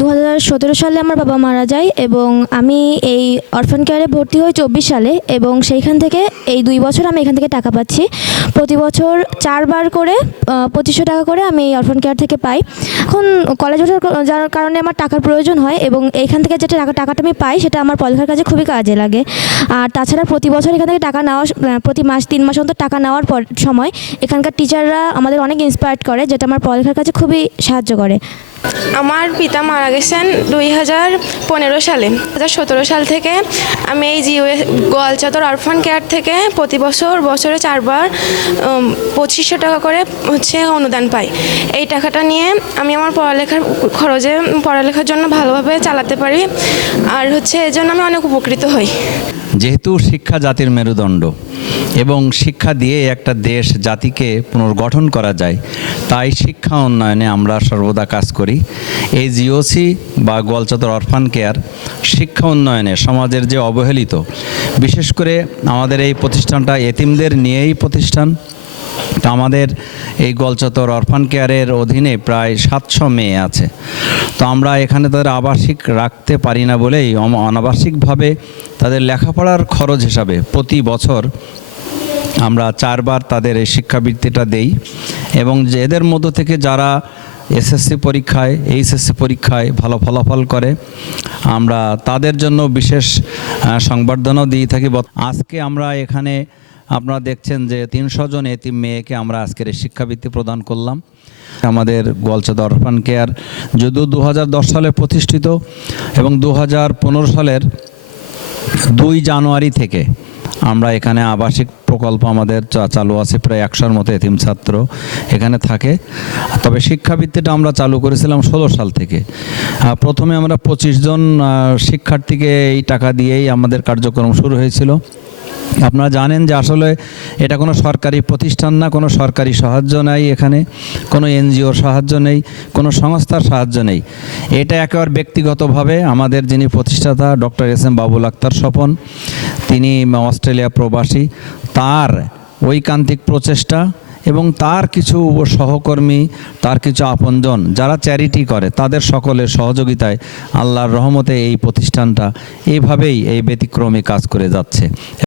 2017 সালে আমার বাবা মারা যায় এবং আমি এই অরফান কেয়ারে ভর্তি হই 24 সালে এবং সেইখান থেকে এই 2 বছর আমি এখান থেকে টাকা পাচ্ছি। প্রতি বছর 4 বার করে 2500 টাকা করে আমি এই অরফান কেয়ার থেকে পাই। এখন কলেজ যার কারণে আমার টাকার প্রয়োজন হয় এবং এইখান থেকে যেটা টাকাটা আমি পাই সেটা আমার পড়ালেখার কাজে খুবই কাজে লাগে। আর তাছাড়া প্রতি বছর এখান থেকে টাকা নেওয়া, প্রতি মাস 3 মাস অন্তর টাকা নেওয়ার সময় এখানকার টিচাররা আমাদের অনেক ইন্সপায়ার্ড করে, যেটা আমার পড়ালেখার কাজে খুবই সাহায্য করে। আমার পিতা মারা গেছেন 2015 সালে। 2017 সাল থেকে আমি এই গোয়ালচাদর অরফান কেয়ার থেকে প্রতি বছরে 4 বার 2500 টাকা করে অনুদান পাই। এই টাকাটা নিয়ে আমি আমার পড়ালেখার জন্য ভালোভাবে চালাতে পারি। আর এর জন্য আমি অনেক উপকৃত হই। যেহেতু শিক্ষা জাতির মেরুদণ্ড এবং শিক্ষা দিয়ে একটা দেশ জাতিকে পুনর্গঠন করা যায়, তাই শিক্ষা উন্নয়নে আমরা সর্বদা কাজ করি। এই জিওসি বা গোয়ালচাদর অরফান কেয়ার শিক্ষা উন্নয়নে সমাজের যে অবহেলিত, বিশেষ করে আমাদের এই প্রতিষ্ঠানটা এতিমদের নিয়েই প্রতিষ্ঠান। তো আমাদের এই গোয়ালচাদর অরফান কেয়ারের অধীনে প্রায় 700 মেয়ে আছে। তো আমরা এখানে তাদের আবাসিক রাখতে পারি না বলেই অনাবাসিকভাবে তাদের লেখাপড়ার খরচ হিসাবে প্রতি বছর আমরা 4 বার তাদের এই শিক্ষাবৃত্তিটা দেই। এবং যে এদের মধ্য থেকে যারা এসএসসি পরীক্ষায়, এইচএসসি পরীক্ষায় ভালো ফলাফল করে, আমরা তাদের জন্য বিশেষ সংবর্ধনাও দিয়ে থাকি। আজকে আমরা এখানে আপনারা দেখছেন যে 300 জন এতিম মেয়েকে আমরা আজকের এই শিক্ষাবৃত্তি প্রদান করলাম। আমাদের গোয়ালচাদর অরফান কেয়ার যদিও 2010 সালে প্রতিষ্ঠিত এবং 2015 সালের 2 জানুয়ারি থেকে আমরা এখানে আবাসিক প্রকল্প আমাদের চালু আছে। প্রায় 100-র মতো এতিম ছাত্র এখানে থাকে। তবে শিক্ষাবৃত্তিটা আমরা চালু করেছিলাম 16 সাল থেকে। প্রথমে আমরা 25 জন শিক্ষার্থীকে এই টাকা দিয়েই আমাদের কার্যক্রম শুরু হয়েছিল। আপনারা জানেন যে আসলে এটা কোনো সরকারি প্রতিষ্ঠান না, কোনো সরকারি সাহায্য নেই, এখানে কোনো এনজিওর সাহায্য নেই, কোনো সংস্থার সাহায্য নেই। এটা একেবারে ব্যক্তিগতভাবে আমাদের যিনি প্রতিষ্ঠাতা ডক্টর এস.এম. বাবুল আক্তার স্বপন, তিনি অস্ট্রেলিয়া প্রবাসী, তার ঐকান্তিক প্রচেষ্টা এবং তার কিছু সহকর্মী, তার কিছু আপনজন যারা চ্যারিটি করে, তাদের সকলের সহযোগিতায় আল্লাহর রহমতে এই প্রতিষ্ঠানটা এইভাবেই এই ব্যতিক্রমী কাজ করে যাচ্ছে।